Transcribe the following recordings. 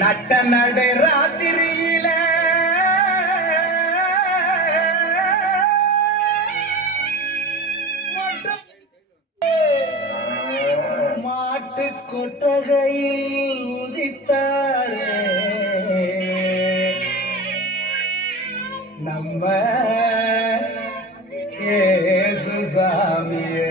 நட்ட நடு ராத்திரியில மாட்டு கொட்டகையில் உதித்தாரே நம்ம இயேசு சாமியே.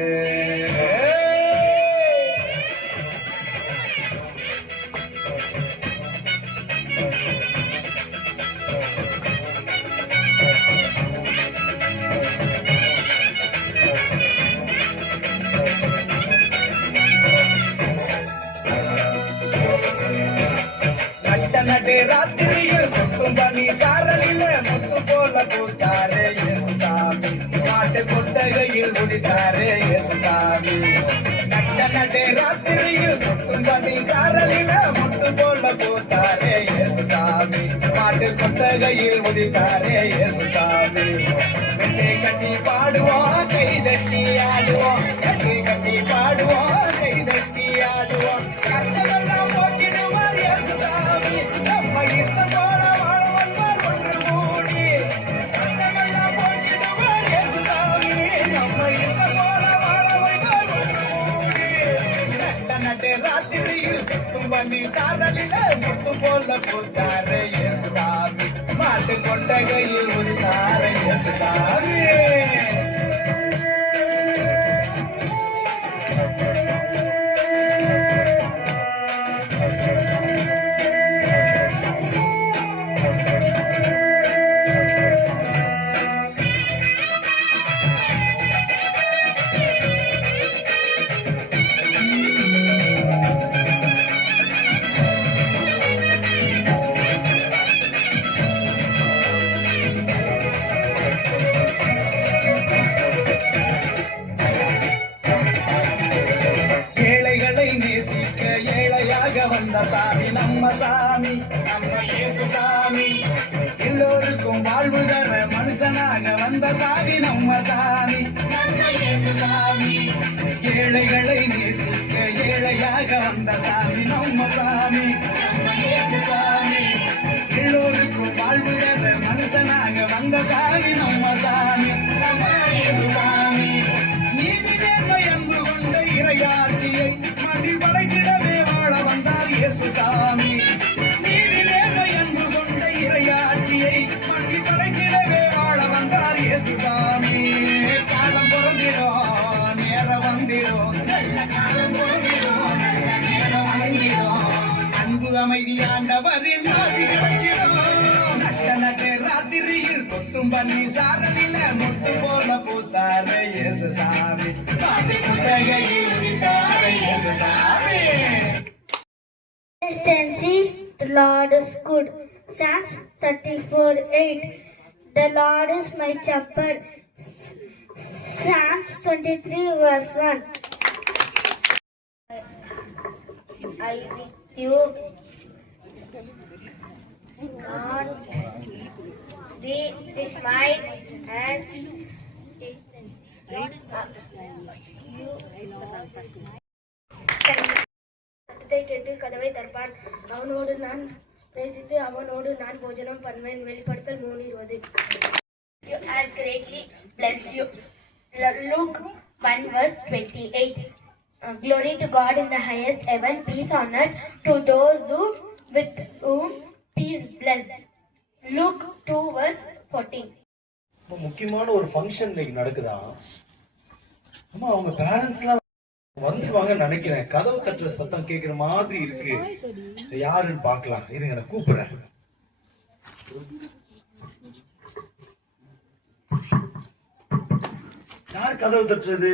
நடு ராத்திரியில் கொட்டும் பனி சாரலில முட்டு போல பூத்தாரே இயேசு சாமி. மாட்டு கொட்டகையில் உதித்தாரே இயேசு சாமி. நடு ராத்திரியில் கொட்டும் பனி சாரலில முட்டு போல பூத்தாரே இயேசு சாமி. மாட்டு கொட்டகையில் உதித்தாரே இயேசு சாமி. வெள்ளை கட்டி பாடுவோம், கை தட்டி ஆடுவோம், கட்டி கட்டி பாடுவோம், கை தட்டி ஆடுவோம், கஷ்டமெல்லாம் போக்கிடுவார் இயேசு சாமி. ராத்திரியில் கொட்டும் பண்ணி சாரலில முட்டு போல பூத்தாரே இயேசுசாமி மாட்டு கொட்டகையில் உதித்தாரே இயேசுசாமி வந்த சாமி நம்ம சாமி நம்ம இயேசுசாமி எல்லோருக்கும் வாழ்வு தர மனுஷனாக வந்த சாமி நம்ம சாமி நம்ம இயேசுசாமி ஏழைகளை நேசிக்க ஏழையாக வந்த சாமி நம்ம சாமி நம்ம இயேசுசாமி எல்லோருக்கும் வாழ்வு தர மனுஷனாக வந்த சாமி நம்ம சாமி நம்ம இயேசுசாமி நீதி நேர்மை அன்பு கொண்ட இறையாட்சியை மண்ணில் படைத்திடவே வாழ வந்தார் இயேசுசாமி நீதி நேர்மை அன்பு கொண்ட இறையாட்சியை மண்ணில் படைத்திடவே வாழ வந்தார் இயேசுசாமி காலம் பொருந்திடும் நேரம் வந்திடும் நல்ல காலம் பொருந்திடும் நல்ல நேரம் வந்திடும் அன்பு அமைதி ஆண்டவரின் ஆசி கிடைச்சிடும் நட்ட நட்டு ராத்திரியில் கொட்டும் பண்ணி சாரலில முட்டு போல பூத்தாரே இயேசுசாமி பாட்டு புத்தகையில் உதித்தாரே இயேசுசாமி. Consistency, the Lord is good. Psalms 34:8. The Lord is my shepherd. Psalms 23:1. I with you not be dismayed and you சத்தத்தை கேட்டு கதவை திறப்பான். அவனோடு நான் பேசித்து அவனோடு நான் போஜனம் பண்ணுவேன். வெளிப்படுத்தல் 3:20. Has greatly blessed you. Luke 1:28. Glory to God in the highest heaven, peace on earth to those who with whom peace blessed. Luke 2:14. முக்கியமான ஒரு ஃபங்க்ஷன் இன்னைக்கு நடக்குதா? அம்மா அவங்க பேரண்ட்ஸ்லாம் வந்துருவாங்கன்னு நினைக்கிறேன். கதவு தட்டுற சத்தம் கேட்குற மாதிரி இருக்கு. யாருன்னு பார்க்கலாம். இருங்க, நான் கூப்பிடுறேன். யார் கதவு தட்டுறது?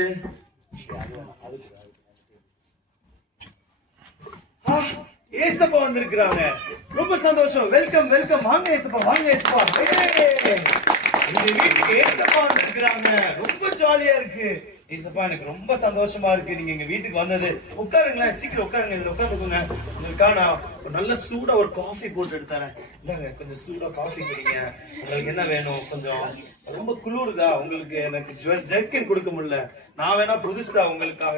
ஏசப்பா வந்திருக்கிறாங்க. ரொம்ப சந்தோஷம். Welcome welcome. வாங்க ஏசப்பா, வாங்க ஏசப்பா. எங்க வீட்டுக்கு ஏசப்பா வந்திருக்கிறாங்க. ரொம்ப ஜாலியா இருக்கு. ஏசப்பா எனக்கு ரொம்ப சந்தோஷமா இருக்கு நீங்க எங்க வீட்டுக்கு வந்தது. உட்காருங்களேன், சீக்கிரம் உட்காருங்க. இதுல உட்காந்துக்கோங்க. உங்களுக்கா நான் ஒரு நல்ல சூடா ஒரு காஃபி போட்டு எடுத்துறேன். இந்தாங்க, கொஞ்சம் சூடா காஃபி குடிங்க. உங்களுக்கு என்ன வேணும்? கொஞ்சம் ரொம்ப குளிருதா உங்களுக்கு? எனக்கு ஜெர்கின் கொடுக்க முடியல. நான் வேணா புதுசா உங்களுக்காக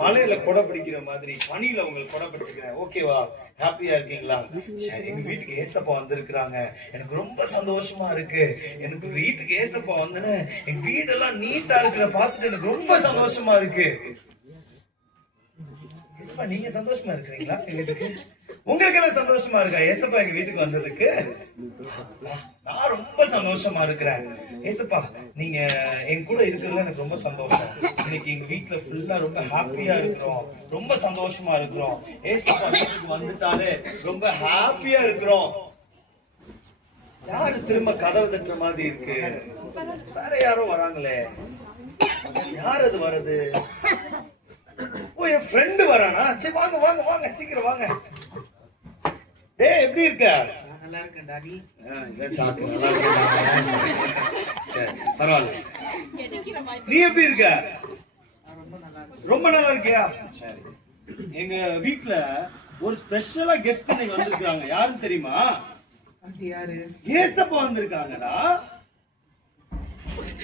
மலையில கொடை பிடிக்கிற மாதிரி பனியில உங்களுக்கு கொடை பிடிச்சுக்கிறேன். ஓகேவா? ஹாப்பியா இருக்கீங்களா? சரி, எங்க வீட்டுக்கு ஏசப்பா வந்திருக்கிறாங்க. எனக்கு ரொம்ப சந்தோஷமா இருக்கு. எனக்கு வீட்டுக்கு ஏசப்பா வந்தேன்னு எங்க வீடெல்லாம் நீட்டா இருக்கிற பார்த்துட்டு எனக்கு ரொம்ப சந்தோஷமா இருக்கு. ஏசப்பா நீங்க சந்தோஷமா இருக்கிறீங்களா? எங்க வீட்டுக்கு உங்களுக்கு எல்லாம் சந்தோஷமா இருக்கா ஏசப்பா எங்க வீட்டுக்கு வந்ததுக்கு? நான் ரொம்ப சந்தோஷமா இருக்கிறேன். ஏசப்பா நீங்க என் கூட இருக்கிறதுல எனக்கு ரொம்ப சந்தோஷம். இன்னைக்கு எங்க வீட்டுல ஃபுல்லா ரொம்ப ஹாப்பியா இருக்கிறோம், ரொம்ப சந்தோஷமா இருக்கிறோம். ஏசப்பா வீட்டுக்கு வந்துட்டாலே ரொம்ப ஹாப்பியா இருக்கிறோம். யாரு திரும்ப கதவு தட்டுற மாதிரி இருக்கு? வேற யாரோ வராங்களே. யார் அது வருது? ஓ, என் ஃப்ரெண்டு வரானா? சரி வாங்க வாங்க வாங்க, சீக்கிரம் வாங்க. டேய், எப்படி இருக்க? நல்லா இருக்கேன் டாடி. இதான் சாக்கு. நல்லா இருக்கேன். சரி, பரவாயில்ல. நீ எப்படி இருக்க? ரொம்ப நல்லா இருக்கியா? சரி. எங்க வீட்டுல ஒரு ஸ்பெஷலா கெஸ்ட் இன்னைக்கு வந்திருக்காங்க. யாருன்னு தெரியுமா? அது யாரு? ஏசப்பா வந்திருக்காங்கடா.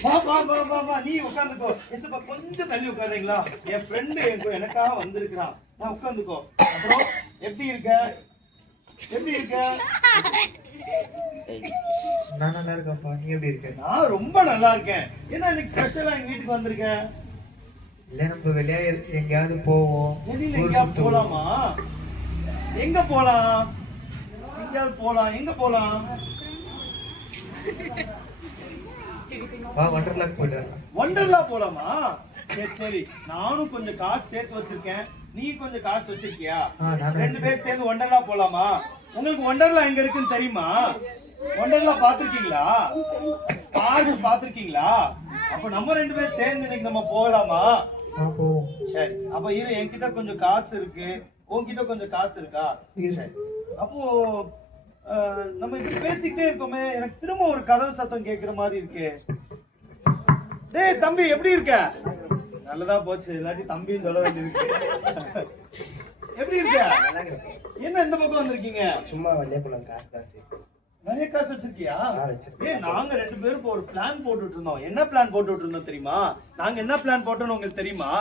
வா வா வா வா வா, நீ உட்காந்துக்கோ. ஏசப்பா கொஞ்சம் தள்ளி உட்காருங்களா? என் ஃப்ரெண்டு எனக்காக வந்திருக்கிறான். நான் உட்காந்துக்கோ. அப்புறம் எப்படி இருக்க? எப்படி இருக்க? நான் நல்லா இருக்கேன்ப்பா. நீ எப்படி இருக்க? நான் ரொம்ப நல்லா இருக்கேன். என்ன இன்னைக்கு ஸ்பெஷலா எங்க வீட்டுக்கு வந்திருக்கேன்? இல்ல நம்ம வெளியே எங்கேயாவது போவோம். வெளியில ஊர் எங்கேயாவது சுத்துவோம். போலாமா? எங்க போலாம்? எங்கேயாவது போலாம். எங்க போலாம்? வா வண்டர்லாக்கு போயிட்டு வரலாம். ஒண்டர்லா போலாமா? சரி சரி, நானும் கொஞ்சம் காசு சேர்த்து வச்சிருக்கேன், நீ கொஞ்சம் காசு வச்சிருக்கியா? நானும் ரெண்டு பேரும் சேர்ந்து ஒண்டர்லா போலாமா? உங்களுக்கு ஒண்டர்லா எங்க இருக்குன்னு தெரியுமா? ஒண்டர்லா பாத்திருக்கீங்களா? பார்க் பாத்திருக்கீங்களா? அப்ப நம்ம ரெண்டு பேரும் சேர்ந்து இன்னைக்கு நம்ம போகலாமா? போவோம். சரி, அப்ப இரு, என்கிட்ட கொஞ்சம் காசு இருக்கு, உன்கிட்ட கொஞ்சம் காசு இருக்கா? சரி, அப்போ நம்ம இப்படி பேசிக்கிட்டே இருக்கோமே, எனக்கு திரும்ப ஒரு கதவு சத்தம் கேட்கிற மாதிரி இருக்கு. டேய் தம்பி, எப்படி இருக்க? நல்லதா போச்சு, இல்லாட்டி தம்பின்னு சொல்ல வேண்டியிருக்கு. எப்படி இருக்க? என்ன இந்த பக்கம் வந்திருக்கீங்க? சும்மா வெளியே போலாம். காசு நிறைய காசு வச்சிருக்கியா? வச்சிருக்கேன். ஏய், நாங்க ரெண்டு பேரும் இப்போ ஒரு பிளான் போட்டுட்டு இருந்தோம். என்ன பிளான் போட்டுட்டு இருந்தோம் தெரியுமா? நாங்க என்ன பிளான் போட்டோம்னு உங்களுக்கு தெரியுமா?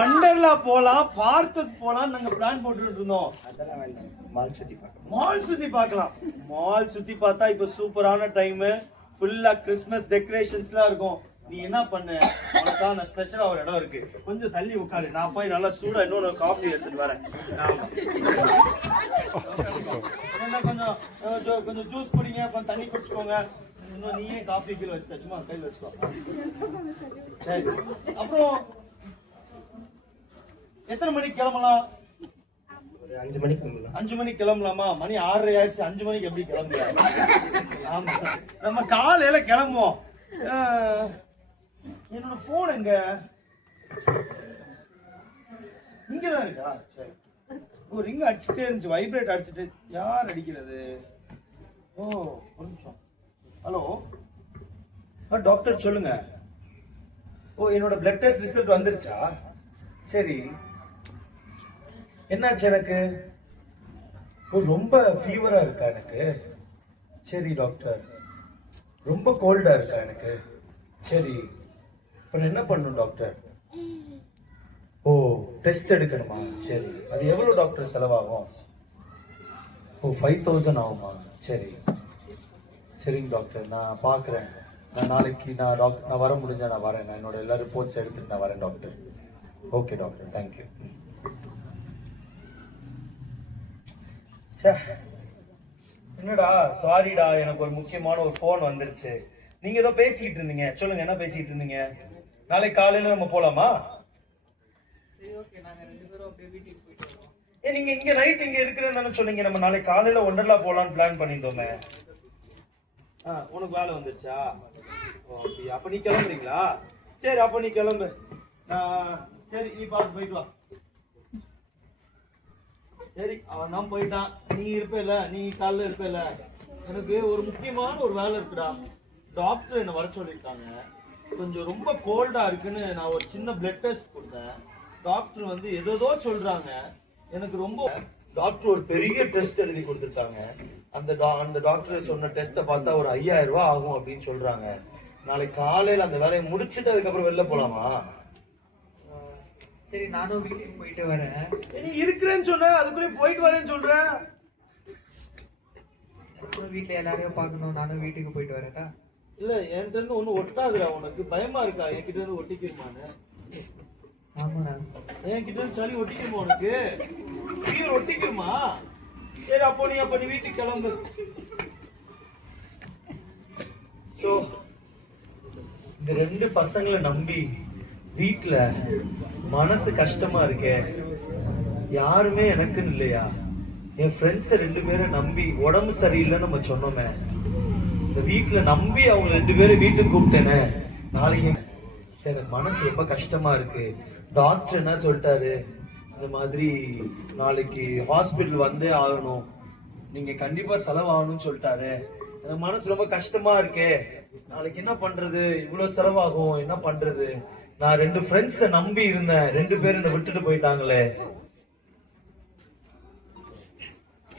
ஒண்டர்லா போலாம், பார்க்குக்கு போலாம் நாங்க பிளான் போட்டுட்டு இருந்தோம். அதெல்லாம் வேண்டாம். மால் சுத்தி பார்க்கலாம். மால் சுத்தி பார்க்கலாம். மால் சுத்தி பார்த்தா இப்ப சூப்பரான டைம், ஃபுல்லா கிறிஸ்மஸ் டெக்கரேஷன்ஸ்லாம் இருக்கும். நீ என்ன பண்ணு, உனக்காக நான் ஸ்பெஷலா ஒரு இடம் இருக்கு, கொஞ்சம் தள்ளி உட்காரு, நான் போய் நல்லா சூடா இன்னொரு காஃபி எடுத்துட்டு வரேன். என்ன கொஞ்சம் ஜூஸ் குடிங்க, கொஞ்சம் தண்ணி குடிச்சுக்கோங்க, இன்னும் நீயே காஃபி கீழே வச்சு சும்மா கையில் வச்சுக்கோ. சரி, அப்புறம் எத்தனை மணிக்கு கிளம்பலாம்? ஒரு 5 மணிக்கு வந்துடலாம். 5 மணிக்கு கிளம்பலாமா? மணி 6:30 ஆயிடுச்சு, 5 மணிக்கு எப்படி கிளம்பலாம்? ஆமா, நம்ம காலையில கிளம்புவோம். என்னோட போன் எங்க? இங்கதான் இருக்கா? சரி, ஒரு ரிங் அடிச்சுட்டே இருந்துச்சு, வைப்ரேட் அடிச்சுட்டு. யார் அடிக்கிறது? ஓ, ஒரு நிமிஷம். ஹலோ டாக்டர், சொல்லுங்க. ஓ, என்னோட பிளட் டெஸ்ட் ரிசல்ட் வந்துருச்சா? சரி, என்னாச்சு எனக்கு? ஓ, ரொம்ப ஃபீவரா இருக்கா எனக்கு? சரி டாக்டர், ரொம்ப கோல்டா இருக்கா எனக்கு? சரி, அப்புறம் என்ன பண்ணணும் டாக்டர்? ஓ, டெஸ்ட் எடுக்கணுமா? சரி, அது எவ்வளவு டாக்டர் செலவாகும்? ஓ, 5000 ஆகுமா? சரி சரிங்க டாக்டர், நான் பார்க்குறேன். நான் நாளைக்கு நான் வர முடிஞ்சா நான் வரேன். நான் என்னோட எல்லா ரிப்போர்ட்ஸ் எடுத்துட்டு நான் வரேன் டாக்டர். Okay doctor, thank you. என்னடா, சாரிடா, எனக்கு ஒரு முக்கியமான ஒரு ஃபோன் வந்துருச்சு. நீங்க ஏதோ பேசிக்கிட்டு இருந்தீங்க, சொல்லுங்க, என்ன பேசிக்கிட்டு இருந்தீங்க? நாளைக்கு காலையில நம்ம போலாமா? நீங்க இங்க நைட் இங்க இருக்கிறேன்னு சொன்னீங்க. நம்ம நாளைக்கு காலையில ஒண்டர்லா போலான்னு பிளான் பண்ணியிருந்தோமே. உனக்கு வேலை வந்துருச்சா? அப்ப நீ கிளம்புறீங்களா? சரி, அப்ப நீ கிளம்பு. சரி, நீ பார்த்து போயிட்டு வா. சரி, அவன் தான் போயிட்டான். நீ இருப்பேல, நீ காலைல இருப்பேல. எனக்கு ஒரு முக்கியமான ஒரு வேலை இருக்குடா. டாக்டர் என்ன வர சொல்லியிருக்காங்க. கொஞ்சம் ரொம்ப கோல்டா இருக்குன்னு நான் ஒரு சின்ன பிளட் டெஸ்ட் கொடுத்தேன். டாக்டர் வந்து ஏதோ சொல்றாங்க. எனக்கு ரொம்ப டாக்டர் ஒரு பெரிய டெஸ்ட் எழுதி கொடுத்துருக்காங்க. அந்த டாக்டர் சொன்ன டெஸ்ட்டை பார்த்தா ஒரு 5000 ரூபாய் ஆகும் அப்படின்னு சொல்றாங்க. நாளைக்கு காலையில அந்த வேலையை முடிச்சுட்டு அதுக்கப்புறம் வெளில போலாமா? சரி, நானும் வீட்டுக்கு போயிட்டு வரேன். நீ இருக்கிறேன்னு சொன்ன, அதுக்குள்ளே போயிட்டு வரேன்னு சொல்ற. வீட்டுல எல்லாரையும் பார்க்கணும். நானும் வீட்டுக்கு போயிட்டு வரேன்டா. இல்ல, என்கிட்ட இருந்து ஒண்ணு ஒட்டாதுடா. உனக்கு பயமா இருக்கா என்கிட்ட இருந்து ஒட்டிக்கிருமான்னு? ஆமாண்ணா. என்கிட்ட இருந்து சளி ஒட்டிக்கிருமா? உனக்கு ஃபீவர் ஒட்டிக்கிருமா? சரி, அப்போ நீ வீட்டுக்கு கிளம்பு. சோ, இந்த 2 பசங்களை நம்பி வீட்டுல மனசு கஷ்டமா இருக்கே. யாருமே எனக்குன்னு இல்லையா? என் ஃப்ரெண்ட்ஸை 2 பேரை நம்பி உடம்பு சரியில்லைன்னு நம்ம சொன்னோமே. இந்த வீட்டுல நம்பி அவங்க 2 பேரும் வீட்டுக்கு கூப்பிட்டேனே. நாளைக்கு சரி, எனக்கு மனசு ரொம்ப கஷ்டமா இருக்கு. டாக்டர் என்ன சொல்லிட்டாரு, இந்த மாதிரி நாளைக்கு ஹாஸ்பிட்டல் வந்தே ஆகணும், நீங்க கண்டிப்பா செலவாகணும்னு சொல்லிட்டாரு. எனக்கு மனசு ரொம்ப கஷ்டமா இருக்கே. நாளைக்கு என்ன பண்றது? இவ்வளவு செலவாகும், என்ன பண்றது? நான் 2 ஃப்ரெண்ட்ஸை நம்பி இருந்தேன், 2 பேரும் என்னை விட்டுட்டு போயிட்டாங்களே.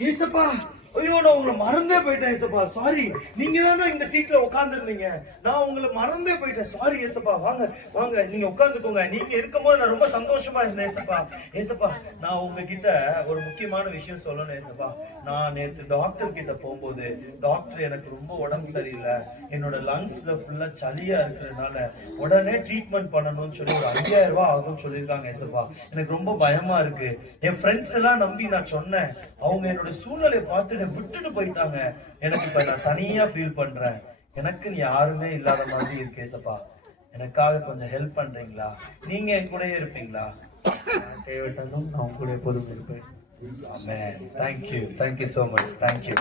ஏசப்பா, ஐயோ நான் உங்களை மறந்தே போயிட்டேன் ஏசப்பா சாரி. நீங்க தானே இந்த சீட்ல உட்கார்ந்துருந்தீங்க, நான் உங்களை மறந்தே போயிட்டேன். சாரி ஏசப்பா. வாங்க வாங்க நீங்க உட்கார்ந்துக்கோங்க. நீங்க இருக்கும்போது நான் ரொம்ப சந்தோஷமா இருந்தேன் ஏசப்பா. ஏசப்பா நான் உங்ககிட்ட ஒரு முக்கியமான விஷயம் சொல்லணும் ஏசப்பா. நான் நேத்து டாக்டர் கிட்ட போகும்போது டாக்டர் எனக்கு ரொம்ப உடம்பு சரியில்லை, என்னோட லங்ஸ்ல ஃபுல்லா சளியா இருக்கிறதுனால உடனே ட்ரீட்மெண்ட் பண்ணணும்னு சொல்லி ஒரு 5000 ரூபாய் ஆகும்னு சொல்லியிருக்காங்க ஏசப்பா. எனக்கு ரொம்ப பயமா இருக்கு. என் ஃப்ரெண்ட்ஸ் எல்லாம் நம்பி நான் சொன்னேன், அவங்க என்னோட சூழ்நிலையை பார்த்து என்னை விட்டுட்டு போயிட்டாங்க. எனக்கு இப்ப நான் தனியா ஃபீல் பண்றேன். எனக்கு யாருமே இல்லாத மாதிரி இருக்கு ஏசப்பா. எனக்காக கொஞ்சம் ஹெல்ப் பண்றீங்களா? நீங்க என் கூடயே இருப்பீங்களா? நான் கைவிட்டாலும் நான் உங்க கூட எப்போதும் இருப்பேன். ஆமென். Thank you so much. Thank you.